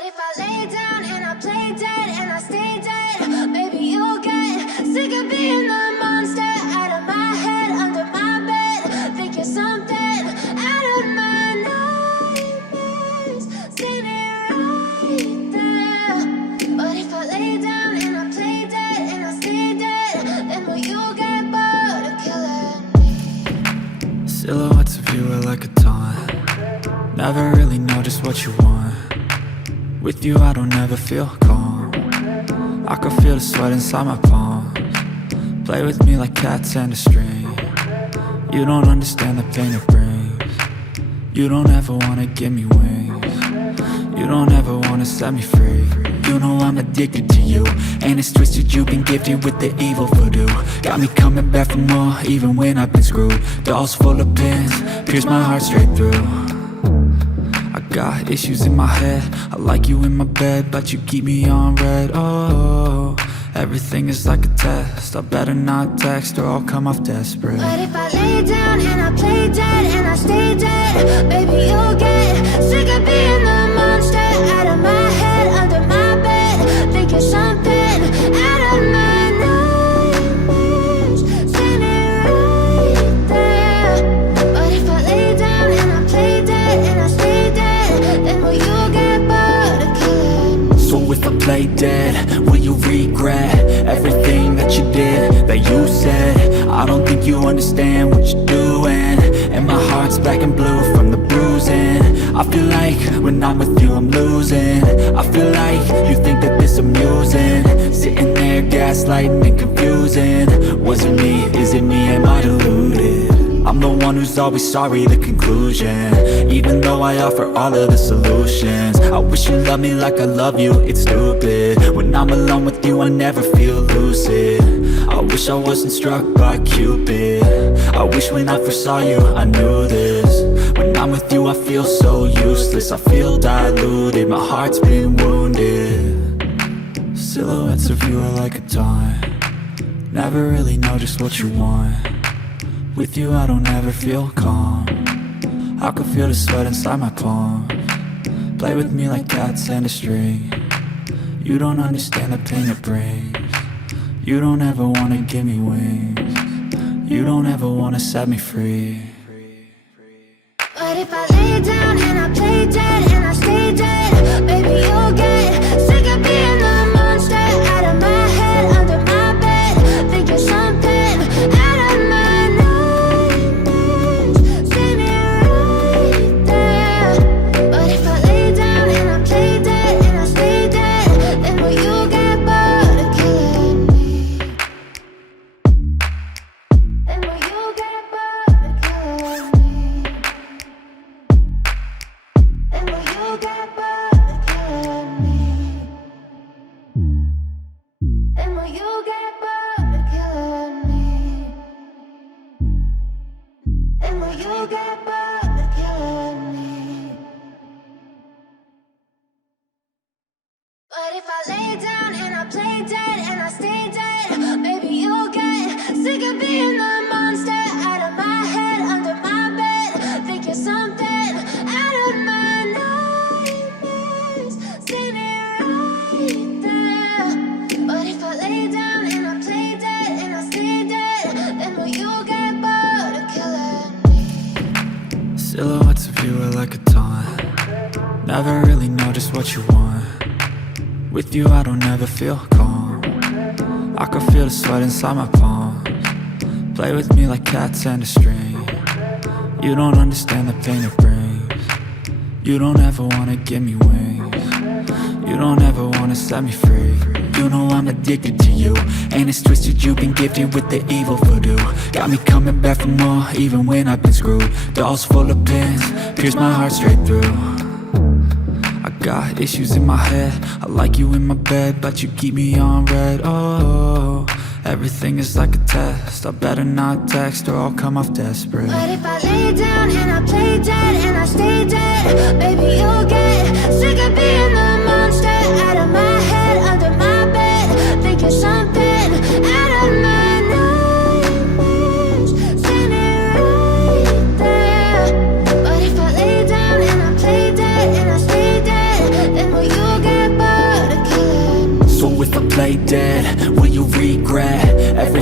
But if I lay down and I play dead and I stay dead, maybe you'll get sick of being the monster out of my head, under my bed. Think you're something out of my nightmares, standing right there. But if I lay down and I play dead and I stay dead, then will you get bored of killing me? Silhouettes of you are like a taunt. Never really know just what you want. With you I don't ever feel calm. I can feel the sweat inside my palms. Play with me like cats and a string. You don't understand the pain it brings. You don't ever wanna give me wings. You don't ever wanna set me free. You know I'm addicted to you, and it's twisted, you've been gifted with the evil voodoo. Got me coming back for more, even when I've been screwed. Dolls full of pins, pierce my heart straight through. I got issues in my head, I like you in my bed, but you keep me on red. Oh, everything is like a test, I better not text or I'll come off desperate. But if I lay down and I play dead and I stay dead, baby you'll get sick of being the monster out of my head, under my bed. Think you're something out of my nightmares, standing right there. But if I lay down and I play dead and I stay dead, then will you get bored of killing me? So if I play dead, will you regret everything that you did, that you said? I don't think you understand what you're doing, and my heart's black and blue from the bruising. I feel like when I'm with you I'm losing. I feel like you think that this amusing, sitting there gaslighting and confusing. Was it me? Is it me? Am I deluded? I'm the one who's always sorry, the conclusion, even though I offer all of the solutions. I wish you loved me like I love you, it's stupid. When I'm alone with you I never feel lucid. I wish I wasn't struck by Cupid. I wish when I first saw you I knew this. When I'm with you I feel so useless, I feel diluted, my heart's been wounded. Silhouettes of you are like a taunt. Never really know just what you want. With you I don't ever feel calm. I can feel the sweat inside my palms. Play with me like cats and a string. You don't understand the pain it brings. You don't ever wanna give me wings. You don't ever wanna set me free. But if I lay down and I play dead and I stay dead, baby you'll get sick of being the monster out of my head, under my bed. Think you're something out of my nightmares, standing right there. But if I lay down and I play dead and I stay dead, then will you get bored of killing me? Then will you get bored of killing me? And will you get bored of killing me? And will you get bored of killing me? And will you get bored of killing me? But if I lay down and I play dead and I stay dead, maybe you'll get sick of being the monster out of my head, under my bed. Think you're something out of my nightmares, standing right there. But if I lay down and I play dead and I stay dead, then will you get bored of killing me? Silhouettes of you are like a taunt. Never really know just what you want. With you I don't ever feel calm. I can feel the sweat inside my palms. Play with me like cats and a string. You don't understand the pain it brings. You don't ever wanna give me wings. You don't ever wanna set me free. You know I'm addicted to you, and it's twisted, you've been gifted with the evil voodoo. Got me coming back for more, even when I've been screwed. Dolls full of pins, pierce my heart straight through. I got issues in my head, I like you in my bed, but you keep me on red. Oh, everything is like a test, I better not text or I'll come off desperate. But if I lay down and I play dead and I stay dead, baby you'll get sick of being the monster out of my head, under my bed. Think you're something out of my nightmares, standing right there. But if I lay down and I play dead and I stay dead, then will you if I play dead? Will you regret everything?